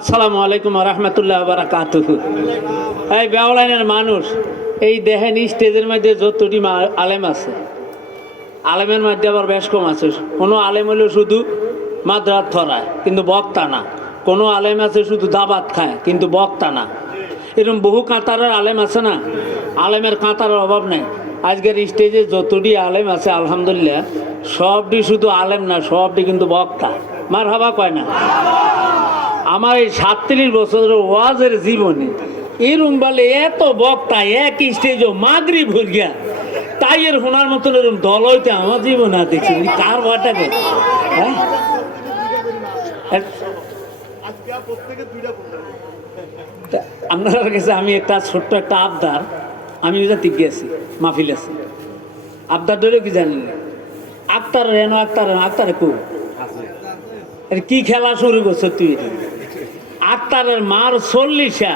আসসালামু আলাইকুম রহমতুল্লাহ বারাকাতুহু। এই বেওলাইনের মানুষ এই দেখেন স্টেজের মধ্যে যতটি আলেম আছে, আলেমের মধ্যে আবার বেশ কম আছে। কোনো আলেম হলেও শুধু মাদ্রাত ধরায় কিন্তু বক্তা না, কোনো আলেম আছে শুধু দাবাত খায় কিন্তু বক্তা না। এরকম বহু কাতারের আলেম আছে না, আলেমের কাতারের অভাব নেই। আজকের স্টেজে যতটি আলেম আছে আলহামদুলিল্লাহ সবটি শুধু আলেম না, সবটি কিন্তু বক্তা। মার হাবা কয় না? আমার এই 37 বছরের ওয়াজের জীবনে এরম বলে এত বক্তা এক স্টেজও মাগরিব হয়ে গিয়া তাই এর শোনার মতন এরকম দল হইতে আমার জীবনে দেখছি। কার ভয়টাকে হ্যাঁ আপনার কাছে আমি একটা ছোট্ট একটা আবদার, আমি জাতি গেছি মাহফিল আছে আবদার ধরে কি জানেন? আক্তার রেন আক্তারে কু কি খেলা শুরু করছো তুই? আক্তারের মার 40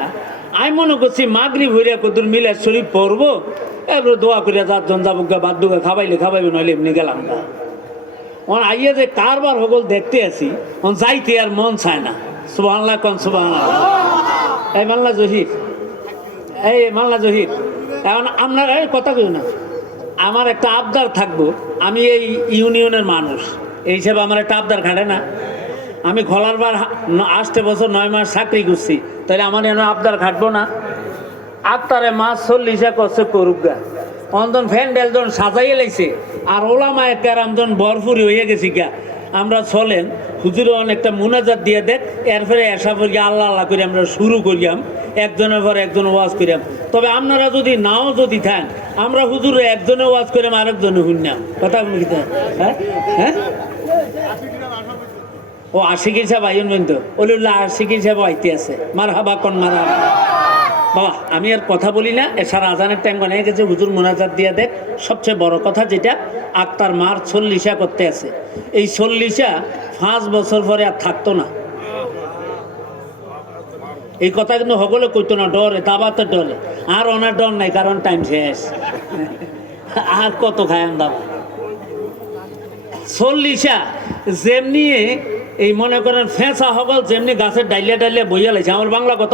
আমি মনে করছি মাগরিব হইয়া কদুর মিলাদ শরীফ পড়বো, এবার দোয়া করিয়া যারজন যাবুকা বাদ দুগা খাবাইবে নইলে এমনি গেলাম না। ওন আইয়া যে কারবার সকল দেখতে আছি ওন যাইতে আর মন চায় না। সুবহানাল্লাহ কোন সুবহানাল্লাহ। এই মাল্লা জহির, এই মাল্লা জহির, এখন আপনার কথা কই না, আমার একটা আবদার থাকবো। আমি এই ইউনিয়নের মানুষ এই হিসাবে আমার একটা আবদার খাটে না। আমি খোলার বার 8 বছর 9 মাস চাকরি করছি, তাহলে আমার এনে আবদার খাটবো না? আক্তারে মাছ 40 করছে করুক গা, অন্তন ফ্যান্ডেল জন সাজাইয়ে লাইছে আর ওলামায়ে কেরাম জন ভরপুরি হয়ে গেছি গা। আমরা চলেন হুজুরে অনেকটা মুনাজাত দিয়ে দেখ, এরপরে এসা করি আল্লাহ আল্লাহ করে আমরা শুরু করিয়াম, একজনের পর একজন ওয়াজ করিয়াম। তবে আপনারা যদি নাও যদি থাকেন আমরা হুজুরে একজনে ওয়াজ করিয়াম আরেকজনে শুনলাম। কথা বলি হ্যাঁ হ্যাঁ ও আশিকির সাহেব আইন বন্ধ ওলুল্লাহ আশিকির সাহেব আইতে আছে। মার হাবা কন মারা বাবা। আমি আর কথা বলি না, সারা আজানের টাইম বানিয়ে গেছে, হুজুর মোনাজাত দিয়ে দেখ। সবচেয়ে বড় কথা যেটা, আক্তার মার 40 করতে আছে। এই 40 5 বছর পরে আর থাকতো না। এই কথা কিন্তু সকলে কইতো না, ডরে দাবাতে ডরে। আর ওনার ডর নাই, কারণ টাইম শেষ। আর কত খায়াম দাবা 40 যেমনি এই মনে করেন ফেঁসা সকল যেমনি গাছের ডাইলিয়া ডাইলিয়া বইয়া লাইছে। আমার বাংলা কথা